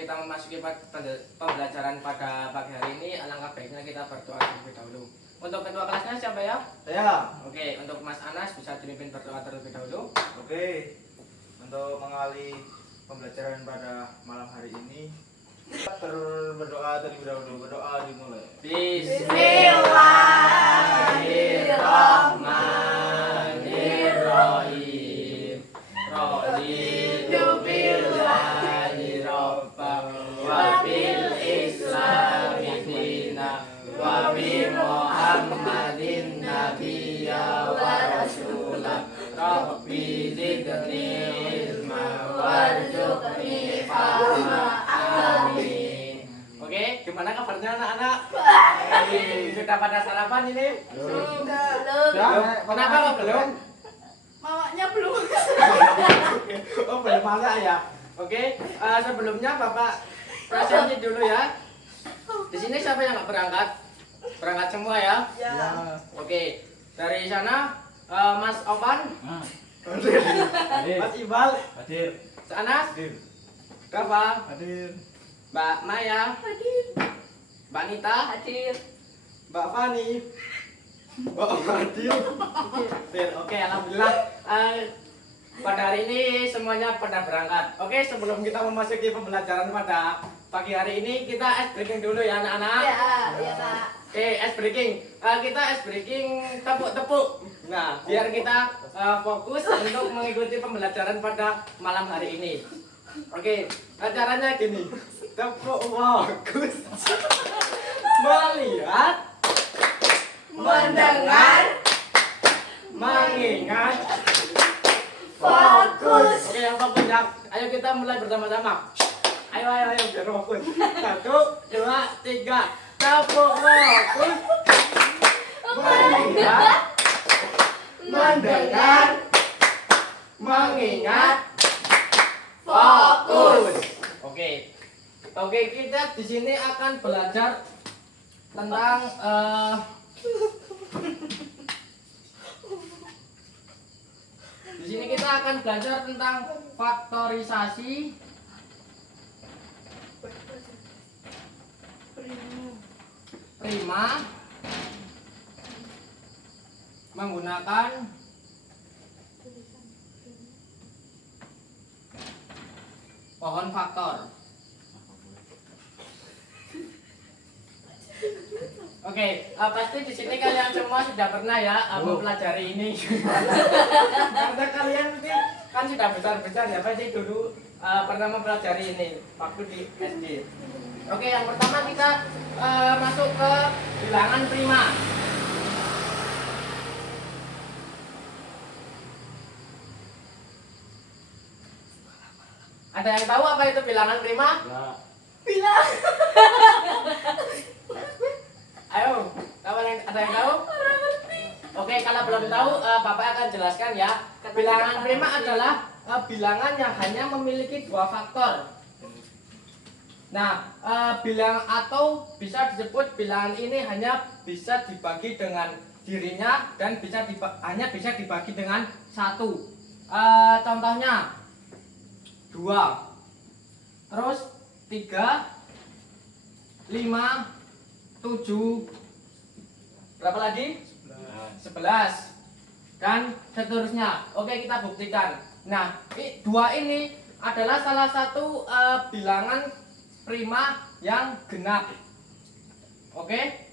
kita memasuki pembelajaran pada pagi hari ini, alangkah baiknya kita berdoa terlebih dahulu. Untuk ketua kelasnya siapa ya? Saya. Oke, untuk Mas Anas bisa dipimpin berdoa terlebih dahulu. Oke. Untuk mengawali pembelajaran pada malam hari ini, berdoa terlebih dahulu. Berdoa dimulai. Bismillahirrahmanirrahim. Raditu billahi rabban wa bil islami dinan wa bi Muhammadin nabiyya wa rasulah. Rabbi zidni ilma warzuqni fahma. Amin. Oke, gimana kabarnya anak-anak? Sudah pada sarapan ini? Belum. Kenapa kok belum? Mamanya belum. Oh, belum masak ya? Oke, sebelumnya Bapak presentasi dulu ya. Di sini siapa yang nggak berangkat? Berangkat semua ya? Ya. Oke, dari sana Mas Opan, Hadir. Mas Ibal, Hadir. Anas, Hadir. Rafa, Hadir. Mbak Maya, Hadir. Mbak Nita, Hadir. Mbak Fani. Oh, hadir. Oke, alhamdulillah. Pada hari ini semuanya pada berangkat. Oke, sebelum kita memasuki pembelajaran pada pagi hari ini, kita ice breaking dulu ya anak-anak. Ya, Kak. Oke, ice breaking. Kita ice breaking tepuk-tepuk. Nah, biar kita fokus untuk mengikuti pembelajaran pada malam hari ini. Oke, caranya gini. Tepuk fokus. Melihat, Mendengar. mengingat, Fokus. Oke, yang fokus ya. Ayo kita mulai bersama-sama. Ayo, biar fokus. 1, 2, 3. Tepuk fokus. Melihat, mendengar, mengingat, fokus. Oke, kita di sini akan belajar tentang di sini kita akan belajar tentang faktorisasi prima menggunakan pohon faktor. Oke, pasti di sini kalian semua sudah pernah ya mempelajari ini. Karena kalian mungkin kan sudah besar-besar ya, pasti dulu pernah mempelajari ini waktu di SD. Oke, yang pertama kita masuk ke bilangan prima. Ada yang tahu apa itu bilangan prima? Bilang. Ayo, ada yang tahu? Oke, kalau belum tahu, Bapak akan jelaskan ya. Bilangan prima adalah bilangan yang hanya memiliki dua faktor. Nah, bilangan atau bisa disebut bilangan ini hanya bisa dibagi dengan dirinya dan hanya bisa dibagi dengan satu. Contohnya 2, terus 3, 5, 7, berapa lagi? 11 dan seterusnya. Oke, kita buktikan. Nah, 2 ini adalah salah satu bilangan prima yang genap. Oke?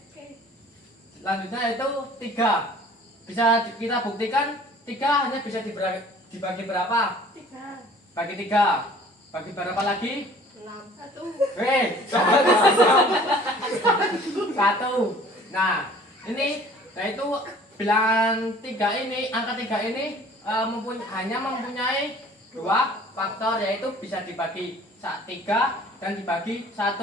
Selanjutnya itu 3. Bisa kita buktikan 3 hanya bisa dibagi berapa? 3. Bagi 3. Bagi berapa lagi? 6. 1. Satu. Nah, ini yaitu bilangan 3 ini, angka 3 ini hanya mempunyai dua faktor, yaitu bisa dibagi 3 dan dibagi 1.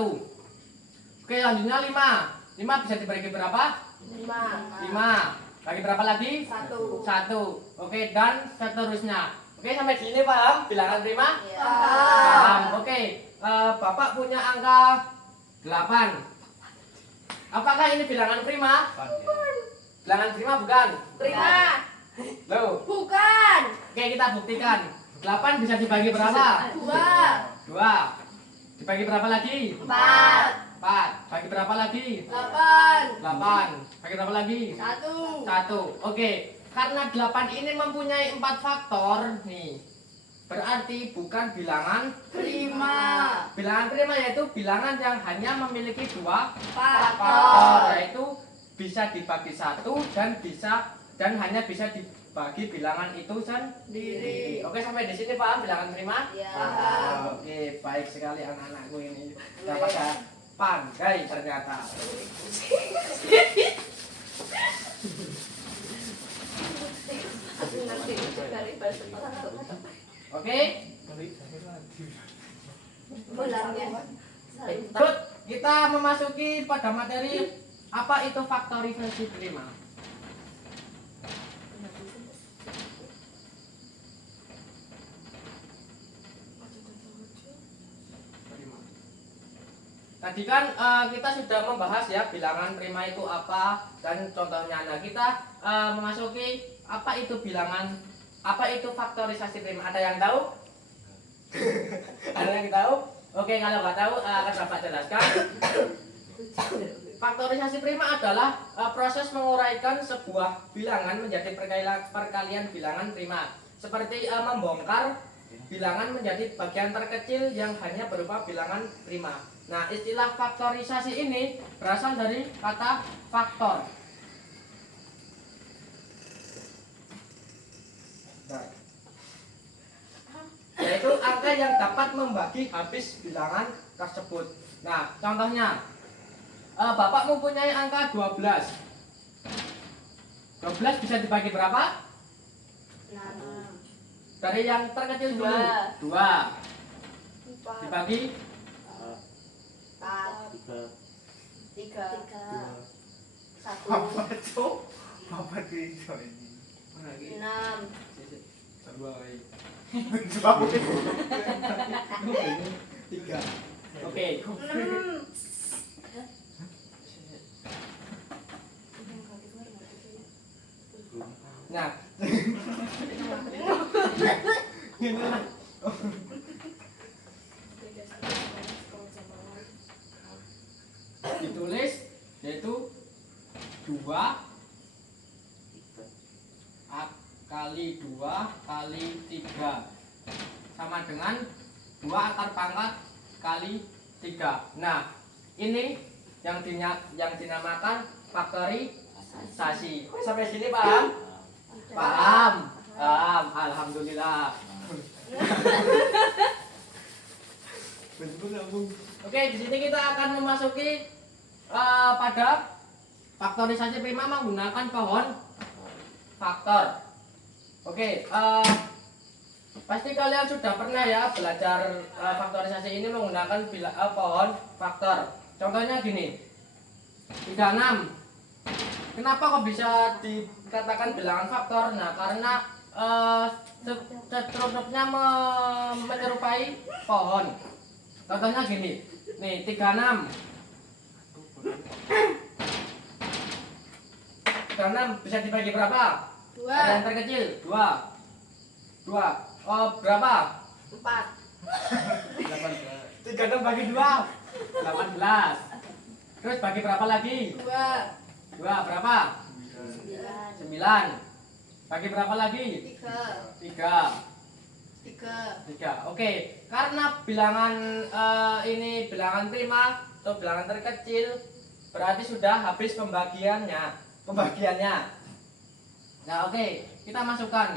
Oke, lanjutnya 5. 5 bisa dibagi berapa? 5. Bagi berapa lagi? 1. Oke, dan seterusnya. Oke, sampai sini paham bilangan prima? Ya. Paham. Oke, Bapak punya angka 8. Apakah ini bilangan prima? Bilangan prima bukan? Prima. Loh. Bukan. Oke, kita buktikan. 8 bisa dibagi berapa? 2. 2. Dibagi berapa lagi? 4. 4. Bagi berapa lagi? 8. 8. Bagi berapa lagi? 1. 1. Oke. Karena 8 ini mempunyai 4 faktor nih. Berarti bukan bilangan Prima. bilangan prima, yaitu bilangan yang hanya memiliki 2 faktor, Faktor. yaitu bisa dibagi 1 dan hanya bisa dibagi bilangan itu sendiri. Oke, sampai di sini paham bilangan prima? Ya. Paham. Oke, baik sekali anak-anakku ini. Dapat pandai ternyata. Aku ngerti dari bahasa Oke. Bulannya. Terus kita memasuki pada materi apa itu faktorisasi prima. Tadi kan kita sudah membahas ya bilangan prima itu apa dan contohnya. Nah, kita memasuki apa itu faktorisasi prima. Ada yang tahu? Ada yang tahu? Oke, kalau nggak tahu akan Bapak jelaskan. Faktorisasi prima adalah proses menguraikan sebuah bilangan menjadi perkalian bilangan prima. Seperti membongkar bilangan menjadi bagian terkecil yang hanya berupa bilangan prima. Nah, istilah faktorisasi ini berasal dari kata faktor. Nah, yaitu angka yang dapat membagi habis bilangan tersebut. Nah, contohnya, Bapak mempunyai angka 12. 12 bisa dibagi berapa? 6. Dari yang terkecil dulu. 2. 4. Dibagi 4. 3. 1. Apa cok? Apa gitu ini? 6. Tiga. Oke. 6. Nah. Ini lah. Ditulis yaitu 2 kali 2 kali 3 sama dengan 2 akar pangkat kali 3. Nah, ini yang dinamakan faktorisasi. Sampai sini paham? Paham. Paham. Alhamdulillah. Oke, di sini kita akan memasuki pada faktorisasi prima menggunakan pohon faktor. Oke, pasti kalian sudah pernah ya belajar faktorisasi ini menggunakan pohon faktor. Contohnya gini, 36. Kenapa kok bisa dikatakan bilangan faktor? Nah, karena strukturnya menyerupai pohon. Contohnya gini, nih 36. 36 bisa dibagi berapa? 2. Ada yang terkecil, 2. 2. Oh, berapa? 4. 36 bagi 2. 18. Terus bagi berapa lagi? 2. 2 berapa? 9. 9. Bagi berapa lagi? 3. 3. 3. Oke, karena bilangan ini bilangan prima atau bilangan terkecil, berarti sudah habis pembagiannya. Nah, oke, kita masukkan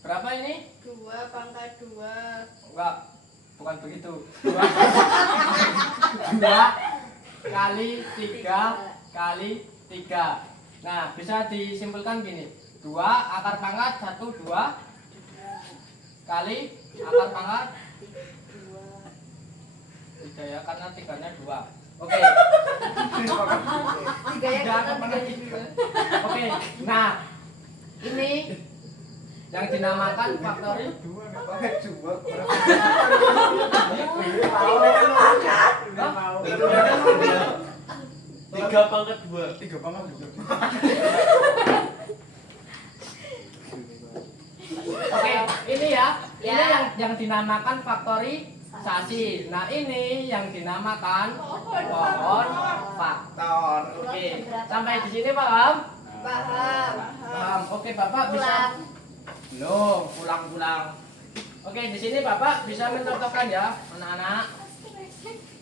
berapa ini? 2 pangkat 2. Enggak, bukan begitu. 2 kali 3 kali 3. Nah, bisa disimpulkan gini. 2 akar pangkat 1 2 kali akar pangkat 3 ya, karena 3-nya 2. Oke. 3 ya akar pangkat 3. Oke. Nah, ini yang dinamakan faktori 3 pangkat 2. Oke, ini ya Ini yang dinamakan faktorisasi. Nah, ini yang dinamakan pohon faktor. Oke. Sampai di sini paham? Paham. Paham. Oke, Bapak bisa belum pulang. Oke, di sini Bapak bisa mencontohkan ya, anak-anak.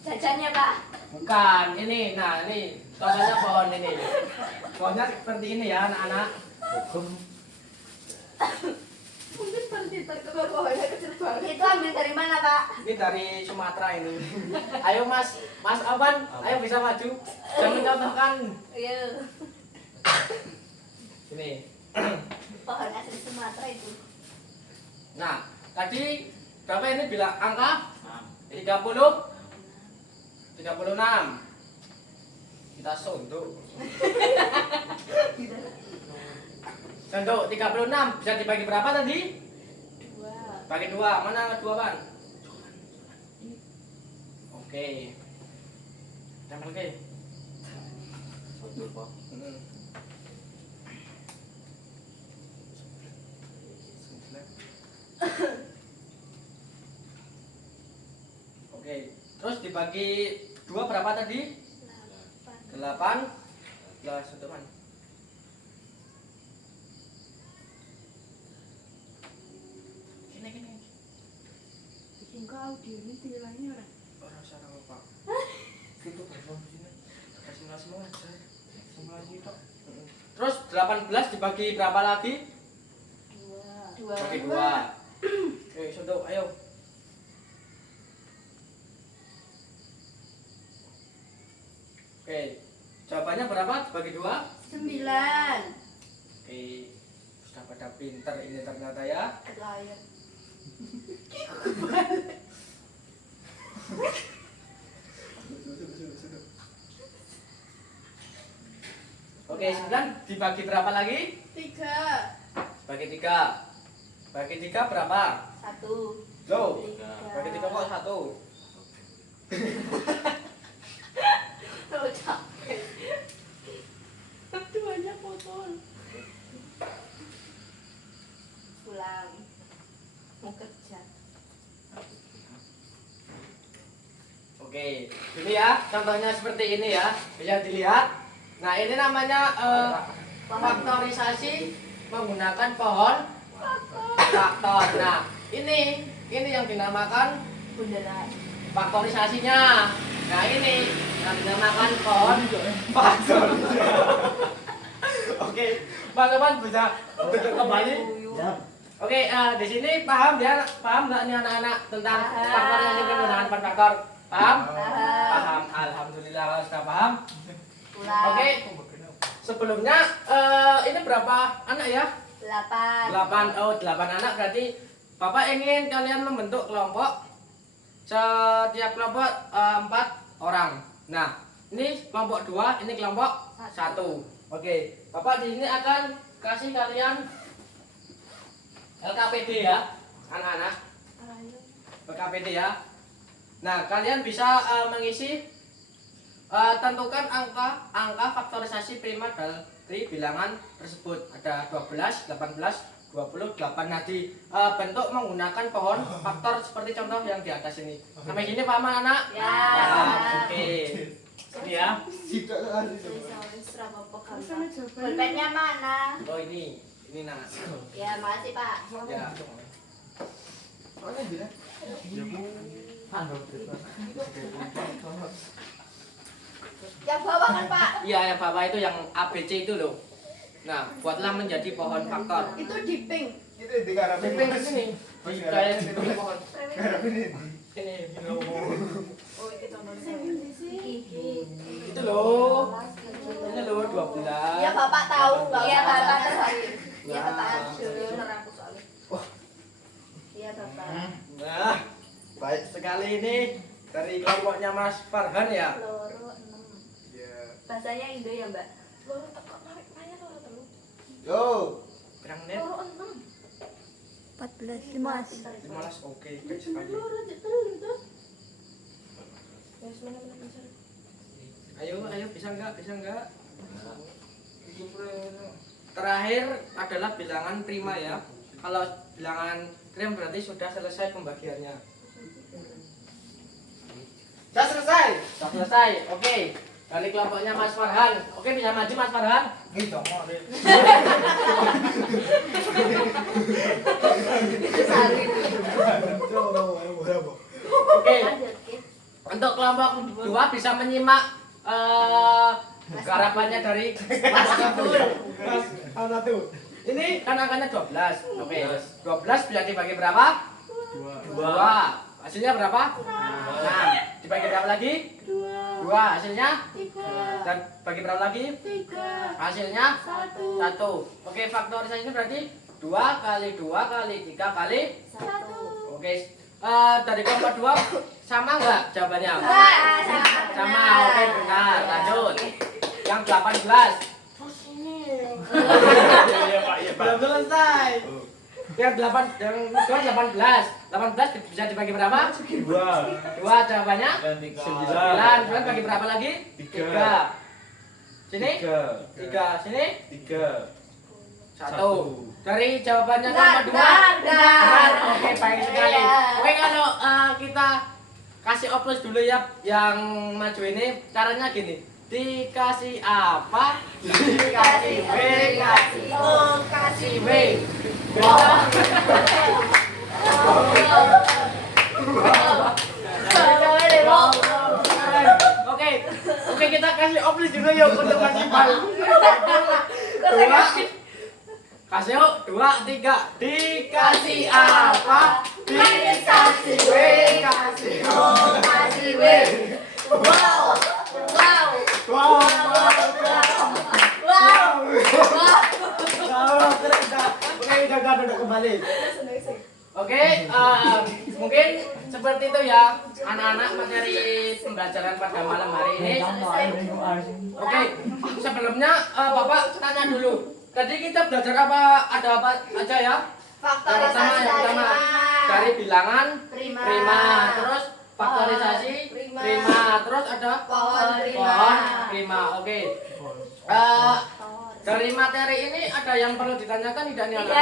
Jajannya Pak. Bukan, ini. Nah, ini contohnya pohon ini. Pohonnya seperti ini ya, anak-anak. Mungkin berhenti terkebal pohonnya kecil banget. Itu ambil dari mana Pak? Ini dari Sumatera ini. Ayo Mas Awan, ayo bisa maju. Bisa mencontohkan. Iya. Ini. Pohon asli Sumatera itu. Nah, tadi berapa ini bilang angka? 36. Kita sondok. Sondok 36 bisa dibagi berapa tadi? 2. Bagi 2. Mana 2, Ban? Oke. Tempel ke. Oke. Terus dibagi 2 berapa tadi? 8. Lah, satu man. Gini. Bikin kau audio ini tilangnya orang. Orang sarang Pak. Itu berapa di sini? Kasih semua aja. Semua lagi tok. Terus 18 dibagi berapa lagi? 2. Bagi 2. Oke, sondok, ayo. Oke. Jawabannya berapa dibagi 2? 9. Oke. Sudah pada pinter ini ternyata ya. Liar. Oke, 9 dibagi berapa lagi? 3. Bagi 3. Bagi 3 berapa? 1. Loh, bagi 3 kok 1? Tahu capek. Duanya potol. Pulang. Mau kerja. Oke, ini ya, contohnya seperti ini ya, bisa dilihat. Nah, ini namanya faktorisasi menggunakan pohon faktor. Nah, ini yang dinamakan Bundaran. faktorisasinya. Nah, ini yang dinamakan pohon faktor. Oke, Mas Aman bisa duduk kembali. Oke, di sini paham ya? Paham nggak nih anak-anak tentang faktorisasi menggunakan pohon faktor? Paham? Paham. Alhamdulillah kalau sudah paham. Pulang. Oke. Sebelumnya ini berapa anak ya? 8. 8 anak berarti Bapak ingin kalian membentuk kelompok. Setiap kelompok 4 orang. Nah, ini kelompok 2, ini kelompok 1. Oke. Bapak di sini akan kasih kalian LKPD ya, anak-anak. LKPD ya. Nah, kalian bisa mengisi tentukan angka faktorisasi prima dari bilangan tersebut. Ada 12, 18, 28. Nah, bentuk menggunakan pohon faktor seperti contoh yang di atas ini. Sampai sini paham anak? Ya. Oke. Ini ya. Pulpennya mana? Oh, ini nah. Ya, makasih Pak. Ya. Yang bawah kan Pak? Iya, yang bawah itu yang ABC itu loh. Nah, buatlah menjadi pohon faktor. Itu di pink. Itu digarapin. Pimpin ke sini. Di kayak di pohon. Garapin ini. Ini loh. Oh, itu contohnya. Itu loh. Ini loh 12. Ya Bapak tahu nggak? Iya Bapak tahu. Iya Nah. Bapak tahu. Wah. Iya Bapak. Nah, baik sekali ini dari kelompoknya Mas Farhan ya. Loro 6. Iya. Bahasanya Indo ya Mbak? Loro teko nanya loro telu. Yo. Berang menit? Loro 6. 14, 15. 15. Oke, baik sekali. Loro telu itu. Wes mana-mana bisa. Ayo, bisa enggak? Terakhir adalah bilangan prima ya. Kalau bilangan krim berarti sudah selesai pembagiannya. Sudah selesai? Sudah selesai. Oke. Dari kelompoknya Mas Farhan. Oke, bisa maju Mas Farhan? Gitu mau deh. Oke. Untuk kelompok 2 bisa menyimak garapannya dari Mas Abdul. Ini kan angkanya 12. Oke. 12 bisa dibagi berapa? 2. Hasilnya berapa? 6. Dibagi berapa lagi? 2. Hasilnya? 3. Dan bagi berapa lagi? 3. Hasilnya? 1. Oke, faktorisasi ini berarti 2 kali 2 kali 3 kali 1. Oke. Dari kelompok 2 sama enggak jawabannya? Sama. Oke, benar. Lanjut. Yang 18. Belum selesai. Yang 18. 18 bisa dibagi berapa? 2 jawabannya? 9 bagi berapa lagi? 3. Sini? 3. Sini? 1. Dari jawabannya kelompok 2 benar. Oke, baik sekali. Oke, kalau kita kasih oplos dulu ya yang maju ini, caranya gini. Dikasih apa? Dikasih B, kasih O, kasih W. Oke, kita kasih oplis dulu yuk untuk maksimal. 2 kasih yuk, 2, 3. Dikasih apa? Dikasih W, kasih O, kasih W. Oke, udah duduk kembali. Oke, mungkin seperti itu ya anak-anak materi pembelajaran pada malam hari ini. Oke, sebelumnya Bapak tanya dulu. Tadi kita belajar apa? Ada apa aja ya? Faktorisasi Yang pertama dari bilangan prima, terus faktorisasi prima, terus ada pohon prima. Oke. Dari materi ini ada yang perlu ditanyakan tidak nih anak?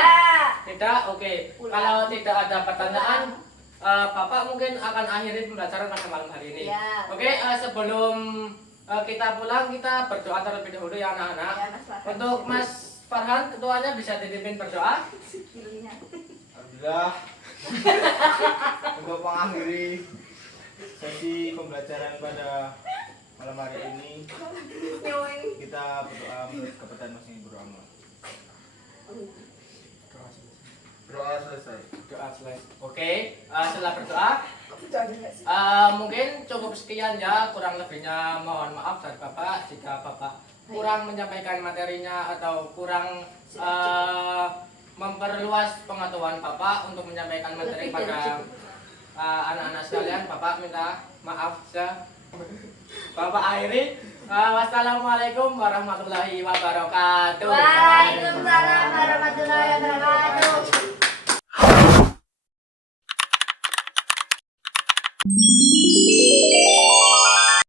Tidak. Oke. Kalau tidak ada pertanyaan, Bapak mungkin akan akhiri pembelajaran pada malam hari ini. Oke. Sebelum kita pulang, kita berdoa terlebih dahulu ya anak-anak. Untuk Mas Farhan, ketuanya bisa dipimpin berdoa. Alhamdulillah. Untuk mengakhiri sesi pembelajaran pada malam hari ini, kita berdoa kepada masing-masing beramal. Doa selesai. Doa selesai. Oke, setelah berdoa, mungkin cukup sekian ya. Kurang lebihnya mohon maaf dari Bapak jika Bapak kurang menyampaikan materinya atau kurang memperluas pengetahuan Bapak untuk menyampaikan materi pada anak-anak sekalian. Bapak minta maaf ya. Bapak akhiri. Wassalamualaikum warahmatullahi wabarakatuh. Waalaikumsalam warahmatullahi wabarakatuh.